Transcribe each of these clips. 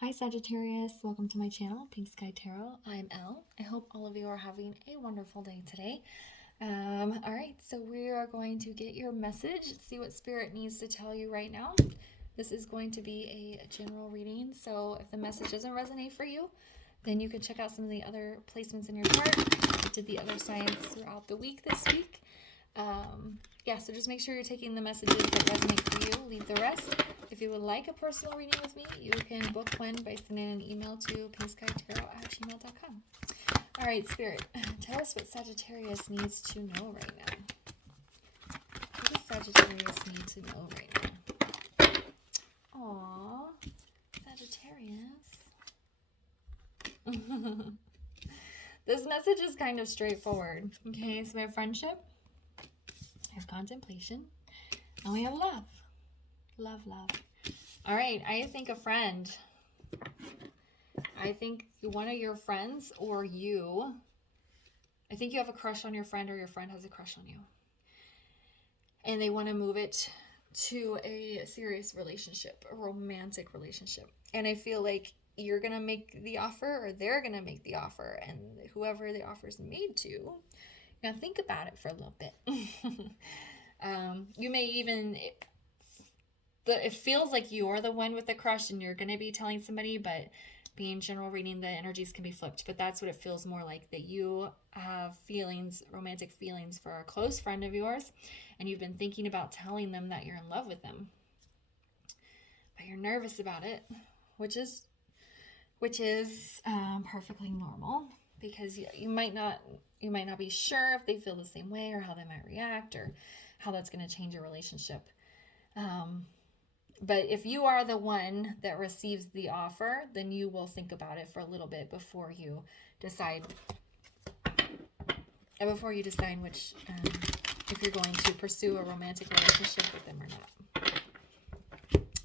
Hi Sagittarius, welcome to my channel, Pink Sky Tarot. I'm Elle. I hope all of you are having a wonderful day today. All right, so we are going to get your message, see what Spirit needs to tell you right now. This is going to be a general reading, so if the message doesn't resonate for you, then you can check out some of the other placements in your chart. I did the other signs throughout the week this week. So just make sure you're taking the messages that resonate for you, leave the rest. If you would like a personal reading with me, you can book one by sending an email to pinkskytarot@gmail.com. All right, Spirit, tell us what Sagittarius needs to know right now. What does Sagittarius need to know right now? Aww, Sagittarius. This message is kind of straightforward. Okay, so we have friendship, we have contemplation, and we have love. Love. All right, I think a friend. I think one of your friends or you, I think you have a crush on your friend or your friend has a crush on you. And they want to move it to a serious relationship, a romantic relationship. And I feel like you're going to make the offer or they're going to make the offer. And whoever the offer is made to, now think about it for a little bit. You may even... it feels like you're the one with the crush and you're going to be telling somebody, but being general reading, the energies can be flipped. But that's what it feels more like, that you have feelings, romantic feelings for a close friend of yours, and you've been thinking about telling them that you're in love with them. But you're nervous about it, which is perfectly normal, because you might not be sure if they feel the same way or how they might react or how that's going to change your relationship. But if you are the one that receives the offer, then you will think about it for a little bit before you decide which, if you're going to pursue a romantic relationship with them or not.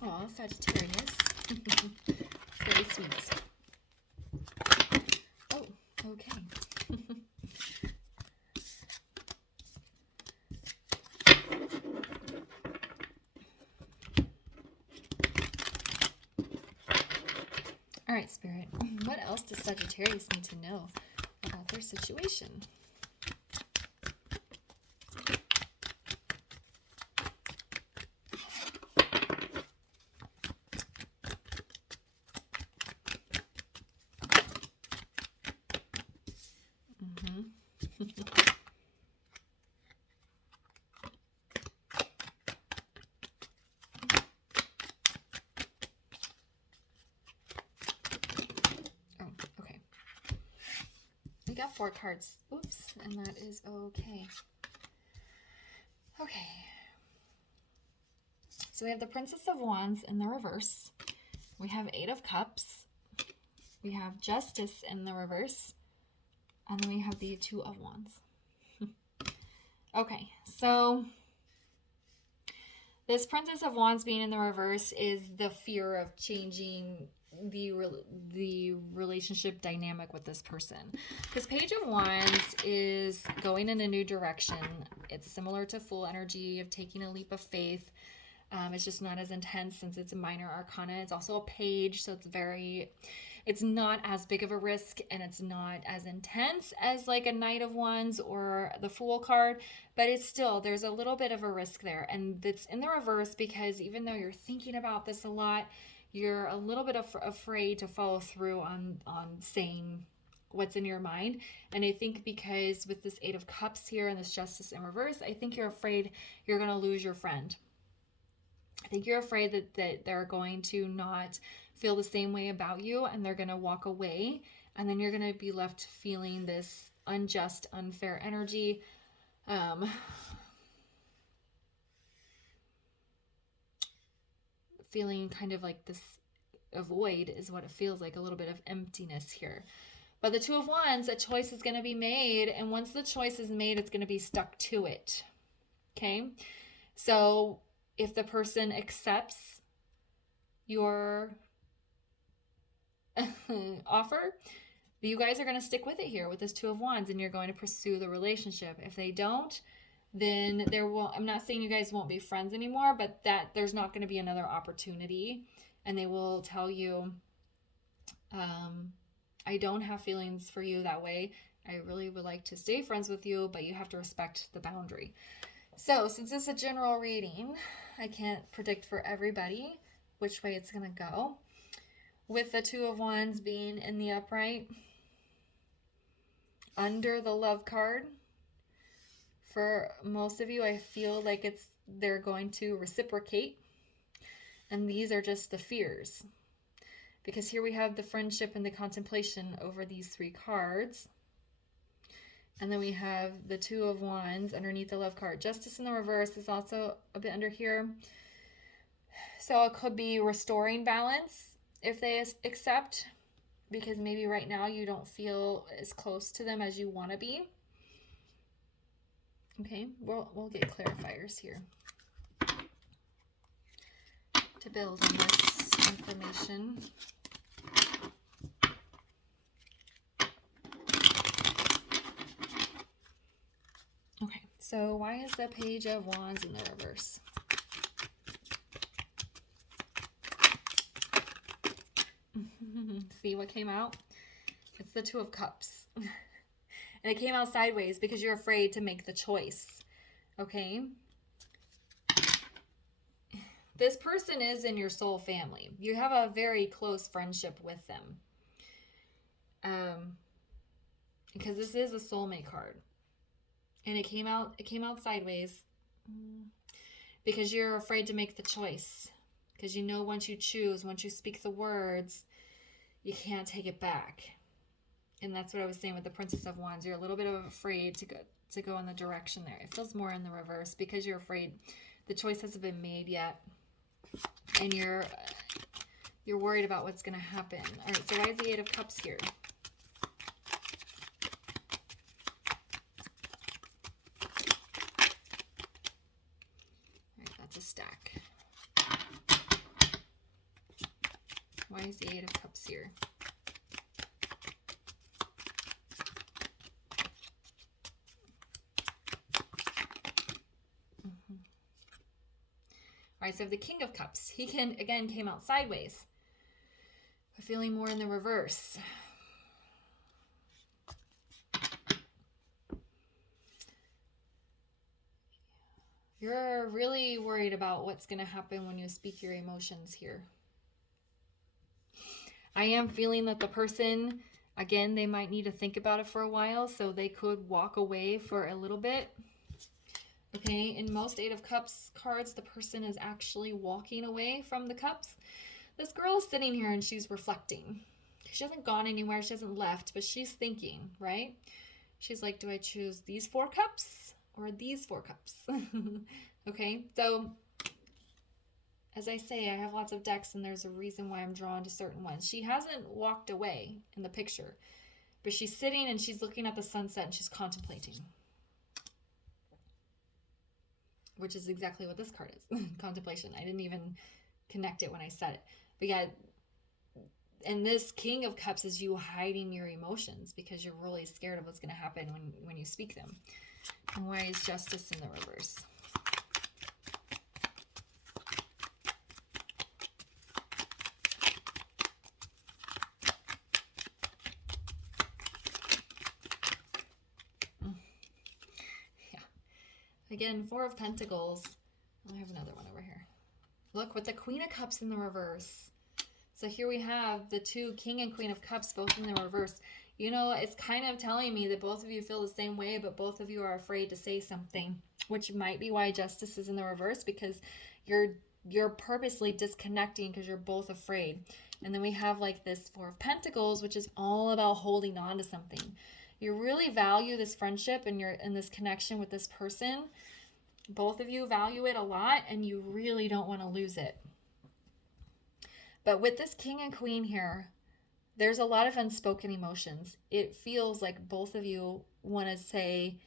Aw, Sagittarius. It's very sweet. Oh, okay. All right, Spirit, what else does Sagittarius need to know about their situation? We got 4 cards. Oops, and that is okay. Okay. So we have the Princess of Wands in the reverse. We have 8 of Cups. We have Justice in the reverse. And then we have the 2 of Wands. Okay, so this Princess of Wands being in the reverse is the fear of changing the relationship dynamic with this person. This Page of Wands is going in a new direction. It's similar to Fool energy of taking a leap of faith. It's just not as intense since it's a minor arcana. It's also a page, so it's not as big of a risk, and it's not as intense as like a Knight of Wands or the Fool card, but it's still, there's a little bit of a risk there. And it's in the reverse because even though you're thinking about this a lot, you're a little bit afraid to follow through on saying what's in your mind. And I think because with this 8 of Cups here and this Justice in reverse, I think you're afraid you're going to lose your friend. I think you're afraid that they're going to not feel the same way about you and they're going to walk away. And then you're going to be left feeling this unjust, unfair energy. Feeling kind of like this, a void is what it feels like, a little bit of emptiness here. But the 2 of Wands, a choice is going to be made. And once the choice is made, it's going to be stuck to it. Okay? So if the person accepts your offer, you guys are going to stick with it here with this 2 of Wands and you're going to pursue the relationship. If they don't, then I'm not saying you guys won't be friends anymore, but that there's not going to be another opportunity, and they will tell you I don't have feelings for you that way. I really would like to stay friends with you, but you have to respect the boundary. So since it's a general reading, I can't predict for everybody which way it's going to go. With the Two of Wands being in the upright, under the Love card, for most of you, I feel like they're going to reciprocate. And these are just the fears. Because here we have the friendship and the contemplation over these three cards. And then we have the Two of Wands underneath the Love card. Justice in the reverse is also a bit under here. So it could be restoring balance if they accept. Because maybe right now you don't feel as close to them as you want to be. Okay, we'll get clarifiers here to build on this information. Okay, so why is the Page of Wands in the reverse? See what came out? It's the Two of Cups. And it came out sideways because you're afraid to make the choice. Okay? This person is in your soul family. You have a very close friendship with them. Because this is a soulmate card. And it came out sideways because you're afraid to make the choice. Because you know once you choose, once you speak the words, you can't take it back. And that's what I was saying with the Princess of Wands. You're a little bit afraid to go in the direction there. It feels more in the reverse because you're afraid the choice hasn't been made yet. And you're worried about what's going to happen. All right, so why is the Eight of Cups here? All right, that's a stack. Why is the Eight of Cups here? All right, so the King of Cups. He came out sideways. But feeling more in the reverse. You're really worried about what's going to happen when you speak your emotions here. I am feeling that the person, again, they might need to think about it for a while, so they could walk away for a little bit. Okay, in most Eight of Cups cards, the person is actually walking away from the cups. This girl is sitting here and she's reflecting. She hasn't gone anywhere, she hasn't left, but she's thinking, right? She's like, do I choose these 4 cups or these 4 cups? Okay, so as I say, I have lots of decks and there's a reason why I'm drawn to certain ones. She hasn't walked away in the picture, but she's sitting and she's looking at the sunset and she's contemplating. Which is exactly what this card is. Contemplation. I didn't even connect it when I said it. But yeah, and this King of Cups is you hiding your emotions because you're really scared of what's going to happen when you speak them. And why is Justice in the reverse? Again, 4 of Pentacles. I have another one over here. Look, with the Queen of Cups in the reverse. So here we have the 2 King and Queen of Cups both in the reverse. You know, it's kind of telling me that both of you feel the same way, but both of you are afraid to say something, which might be why Justice is in the reverse, because you're purposely disconnecting because you're both afraid. And then we have like this 4 of Pentacles, which is all about holding on to something. You really value this friendship and you're in this connection with this person. Both of you value it a lot and you really don't want to lose it. But with this King and Queen here, there's a lot of unspoken emotions. It feels like both of you want to say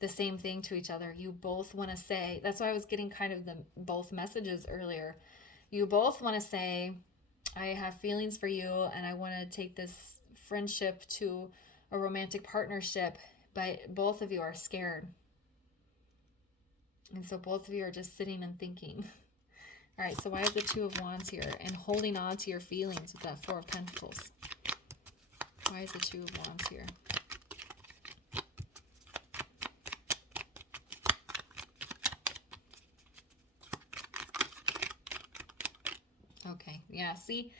the same thing to each other. You both want to say, that's why I was getting kind of both messages earlier. You both want to say, I have feelings for you and I want to take this friendship to a romantic partnership, but both of you are scared. And so both of you are just sitting and thinking. All right, so why is the 2 of Wands here? And holding on to your feelings with that 4 of Pentacles. Why is the Two of Wands here? Okay, yeah, see?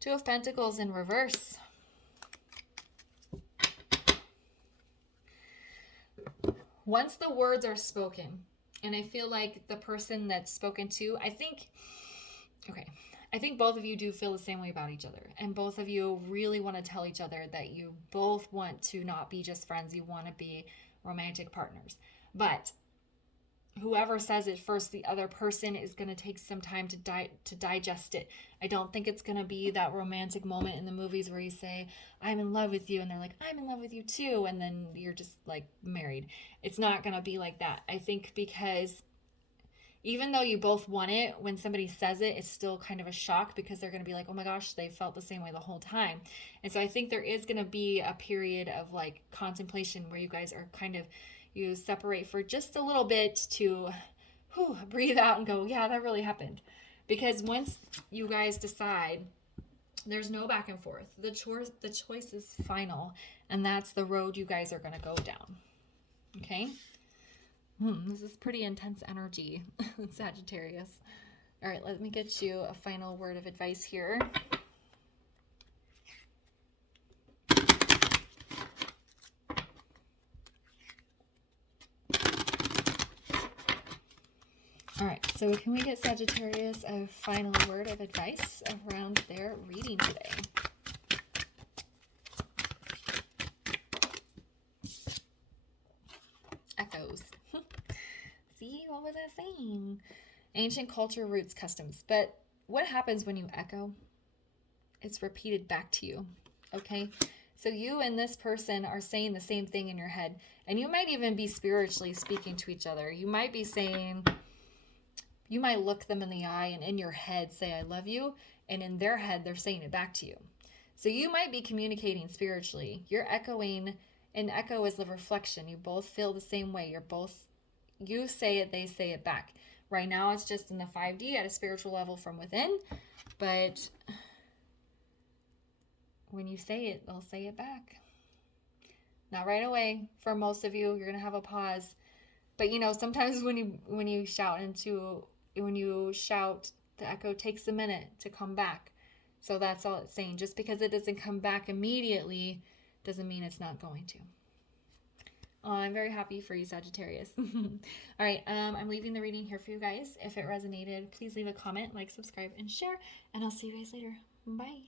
Two of Pentacles in reverse. Once the words are spoken, and I feel like the person that's spoken to, I think both of you do feel the same way about each other. And both of you really want to tell each other that you both want to not be just friends. You want to be romantic partners. But whoever says it first, the other person is going to take some time to digest it. I don't think it's going to be that romantic moment in the movies where you say, I'm in love with you. And they're like, I'm in love with you too. And then you're just like married. It's not going to be like that. I think because even though you both want it, when somebody says it, it's still kind of a shock because they're going to be like, oh my gosh, they felt the same way the whole time. And so I think there is going to be a period of like contemplation where you guys are kind of, you separate for just a little bit to breathe out and go, yeah, that really happened. Because once you guys decide, there's no back and forth. The choice is final, and that's the road you guys are going to go down. Okay? This is pretty intense energy, Sagittarius. All right, let me get you a final word of advice here. All right, so can we get Sagittarius a final word of advice around their reading today? Echoes. See, what was I saying? Ancient culture, roots, customs. But what happens when you echo? It's repeated back to you, okay? So you and this person are saying the same thing in your head, and you might even be spiritually speaking to each other. You might be saying... You might look them in the eye and in your head say, I love you. And in their head, they're saying it back to you. So you might be communicating spiritually. You're echoing. An echo is the reflection. You both feel the same way. You say it, they say it back. Right now, it's just in the 5D at a spiritual level from within. But when you say it, they'll say it back. Not right away. For most of you, you're going to have a pause. But, sometimes when you shout, the echo takes a minute to come back. So that's all it's saying. Just because it doesn't come back immediately doesn't mean it's not going to. Oh, I'm very happy for you, Sagittarius. All right, I'm leaving the reading here for you guys. If it resonated, please leave a comment, like, subscribe, and share. And I'll see you guys later. Bye.